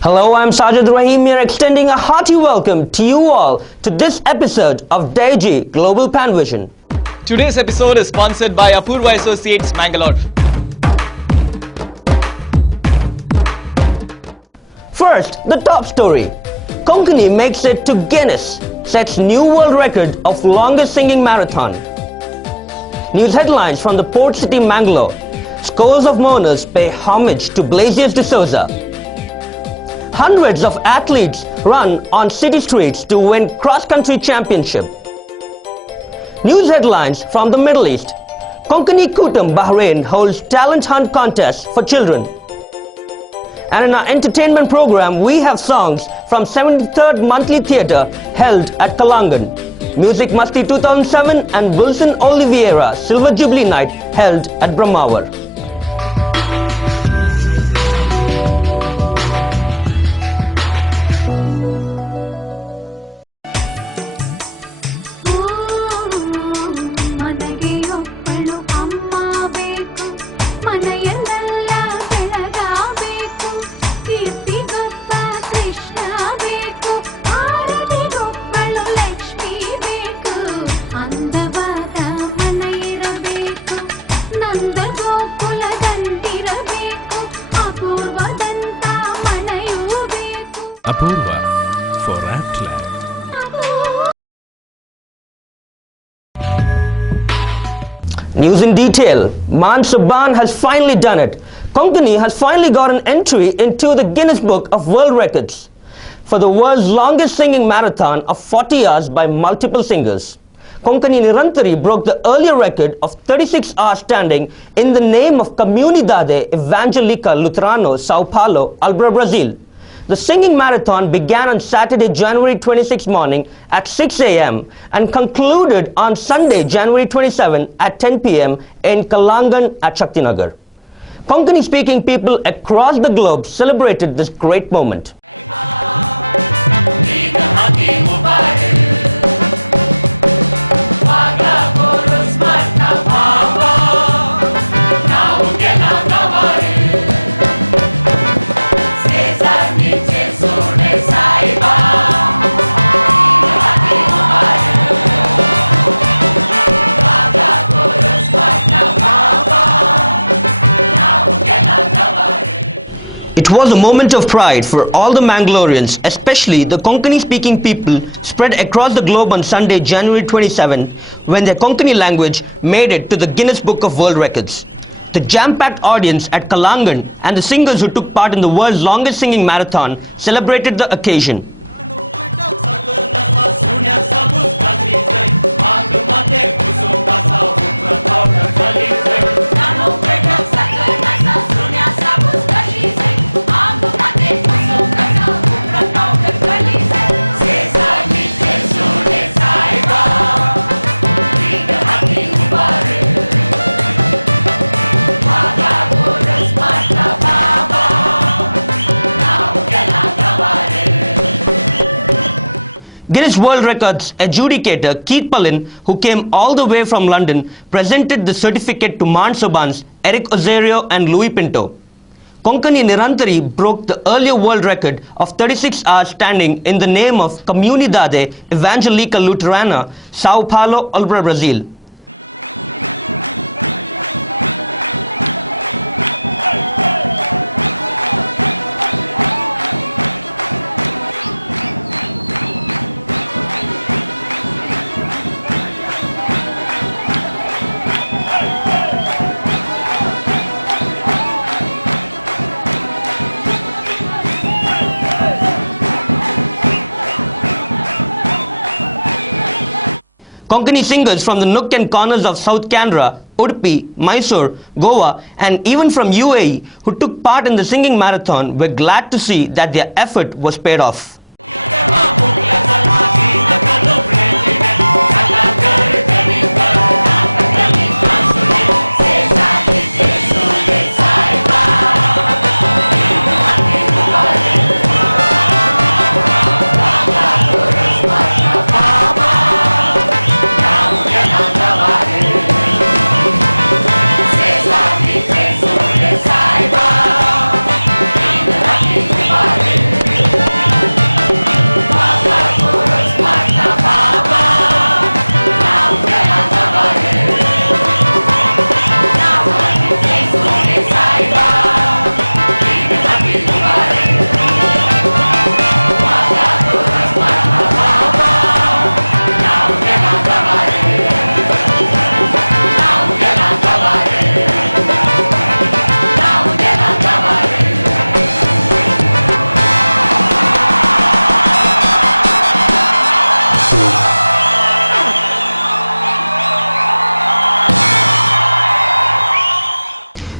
Hello, I'm Sajid Rahim here extending a hearty welcome to you all to this episode of Daiji Global Panvision. Today's episode is sponsored by Apurva Associates, Mangalore. First, the top story. Konkani makes it to Guinness, sets new world record of longest singing marathon. News headlines from the port city Mangalore. Scores of mourners pay homage to Blasius D'Souza. Hundreds of athletes run on city streets to win cross-country championship. News headlines from the Middle East. Konkani Kutum, Bahrain holds talent hunt contest for children. And in our entertainment program, we have songs from 73rd Monthly Theatre held at Kalangan. Music Masti 2007 and Wilson Oliveira Silver Jubilee Night held at Brahmawar. Apurva for Atlan. News in detail. Maan Saban has finally done it. Konkani has finally got an entry into the Guinness Book of World Records for the world's longest singing marathon of 40 hours by multiple singers. Konkani Nirantari broke the earlier record of 36 hours standing in the name of Comunidade Evangelica Luterano, Sao Paulo, Albra, Brazil. The singing marathon began on Saturday, January 26 morning at 6 a.m. and concluded on Sunday, January 27 at 10 p.m. in Kalangan at Shaktinagar. Konkani-speaking people across the globe celebrated this great moment. It was a moment of pride for all the Mangaloreans, especially the Konkani-speaking people spread across the globe on Sunday, January 27, when their Konkani language made it to the Guinness Book of World Records. The jam-packed audience at Kalangan and the singers who took part in the world's longest singing marathon celebrated the occasion. Guinness World Records adjudicator Keith Pallin, who came all the way from London, presented the certificate to Maan Sabans, Eric Ozario and Louis Pinto. Konkani Nirantari broke the earlier world record of 36 hours standing in the name of Comunidade Evangelica Luterana, Sao Paulo, Albra, Brazil. Konkani singers from the nook and corners of South Canara, Udupi, Mysore, Goa and even from UAE who took part in the singing marathon were glad to see that their effort was paid off.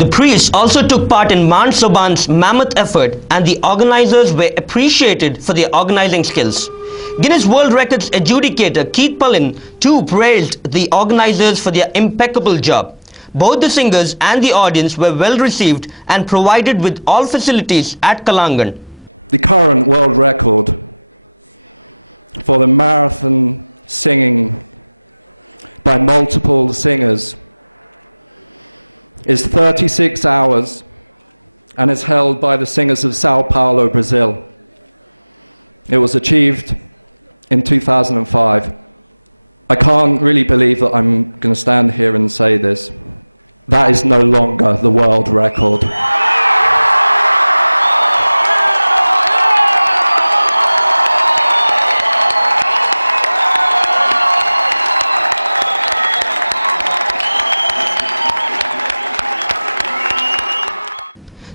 The priests also took part in Maan Soban's mammoth effort, and the organizers were appreciated for their organizing skills. Guinness World Records adjudicator Keith Pullin too praised the organizers for their impeccable job. Both the singers and the audience were well received and provided with all facilities at Kalangan. The current world record for the marathon singing by multiple singers is 36 hours and is held by the singers of Sao Paulo, Brazil. It was achieved in 2005. I can't really believe that I'm going to stand here and say this. That is no longer the world record.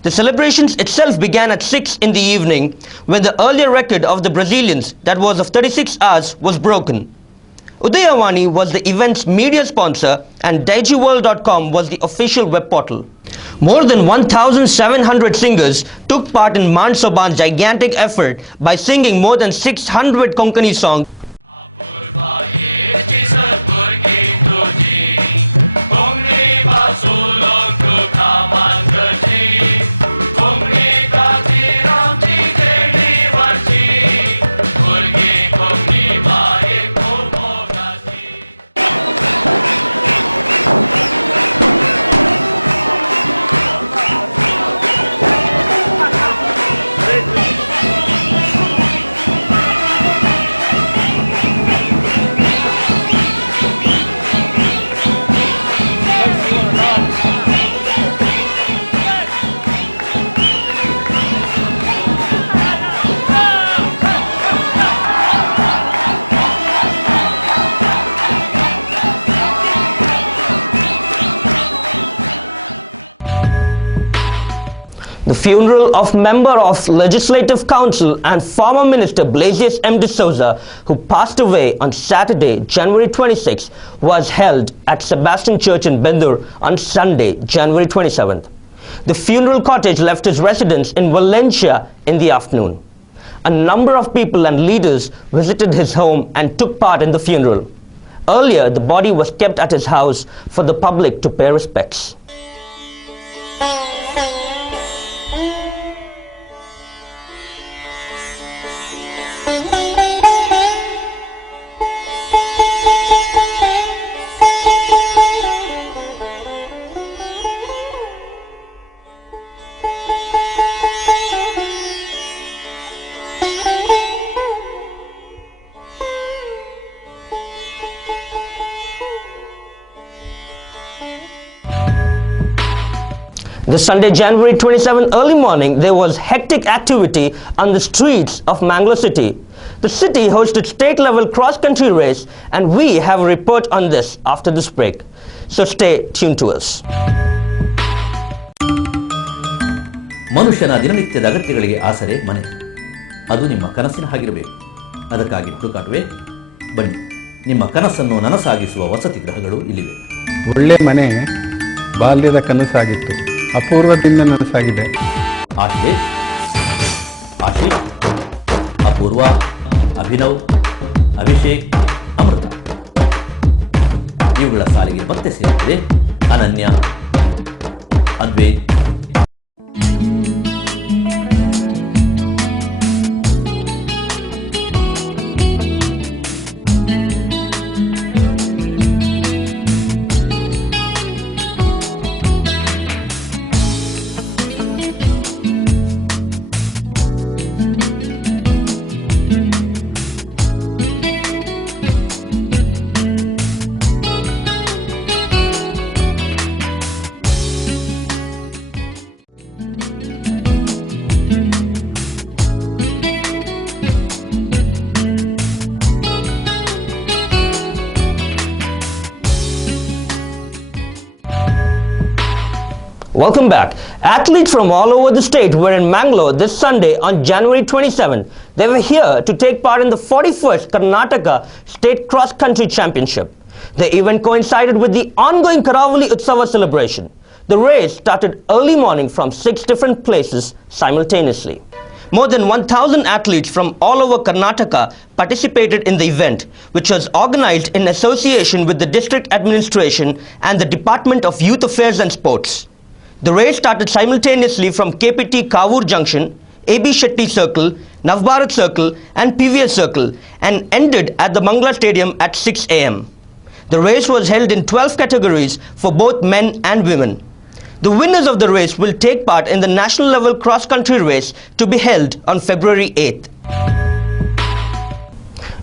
The celebrations itself began at 6 in the evening when the earlier record of the Brazilians, that was of 36 hours, was broken. Udayavani was the event's media sponsor and DaijiWorld.com was the official web portal. More than 1,700 singers took part in Maan Soban's gigantic effort by singing more than 600 Konkani songs. The funeral of member of Legislative Council and former Minister Blasius M. de Souza, who passed away on Saturday, January 26, was held at Sebastian Church in Bendur on Sunday, January 27th. The funeral cottage left his residence in Valencia in the afternoon. A number of people and leaders visited his home and took part in the funeral. Earlier, the body was kept at his house for the public to pay respects. The Sunday, January 27 early morning, there was hectic activity on the streets of Mangalore city. The city hosted state-level cross-country race, and we have a report on this after this break. So stay tuned to us. ಮನುಷ್ಯನ ದಿನನಿತ್ಯದ ಅಗತ್ಯಗಳಿಗೆ ಆಸರೆ ಮನೆ. ಅದು ನಿಮ್ಮ ಕನಸಿನ ಹಾಗಿರಬೇಕು. ಅದಕ್ಕಾಗಿ ಹುಡುಕಾಟವೇ? ಬನ್ನಿ, ನಿಮ್ಮ ಕನಸನ್ನು ನನಸಾಗಿಸುವ ವಸತಿ ಗೃಹಗಳು ಇಲ್ಲಿವೆ. ಒಳ್ಳೆ ಮನೆ ಬಾಲ್ಯದ ಕನಸಾಗಿತ್ತು, ಅಪೂರ್ವದಿಂದ ನನಸಾಗಿದೆ. ಆಶೀಶ್, ಅಪೂರ್ವ, ಅಭಿನವ್, ಅಭಿಷೇಕ್, ಅಮೃತ ಇವುಗಳ ಸಾಲಿಗೆ ಮತ್ತೆ ಸೇರಿದೆ ಅನನ್ಯ, Advait. Welcome back. Athletes from all over the state were in Mangalore this Sunday on January 27. They were here to take part in the 41st Karnataka State Cross Country Championship. The event coincided with the ongoing Karavali Utsava celebration. The race started early morning from 6 different places simultaneously. More than 1,000 athletes from all over Karnataka participated in the event, which was organized in association with the district administration and the Department of Youth Affairs and Sports. The race started simultaneously from KPT Kavur Junction, AB Shetty Circle, Navbharat Circle and PVS Circle and ended at the Mangala Stadium at 6 am. The race was held in 12 categories for both men and women. The winners of the race will take part in the national level cross-country race to be held on February 8th.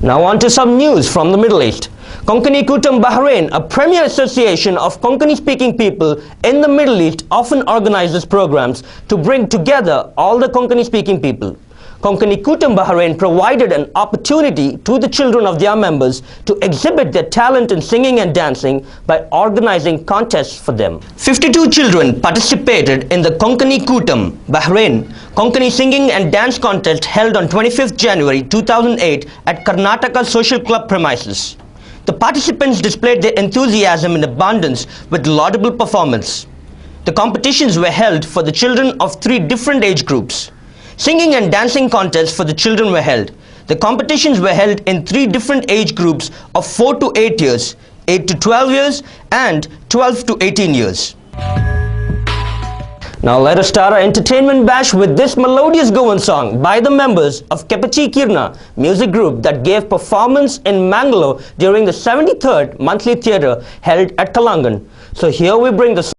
Now on to some news from the Middle East. Konkani Kutum Bahrain, a premier association of Konkani-speaking people in the Middle East, often organizes programs to bring together all the Konkani-speaking people. Konkani Kutum Bahrain provided an opportunity to the children of their members to exhibit their talent in singing and dancing by organizing contests for them. 52 children participated in the Konkani Kutum Bahrain Konkani Singing and Dance Contest held on 25th January 2008 at Karnataka Social Club premises. The participants displayed their enthusiasm in abundance with laudable performance. The competitions were held for the children of 3 different age groups. Singing and dancing contests for the children were held. The competitions were held in 3 different age groups of 4 to 8 years, 8 to 12 years and 12 to 18 years. Now let us start our entertainment bash with this melodious Goan song by the members of Kepachi Kirna music group that gave performance in Mangalore during the 73rd monthly theatre held at Kalangan. So here we bring the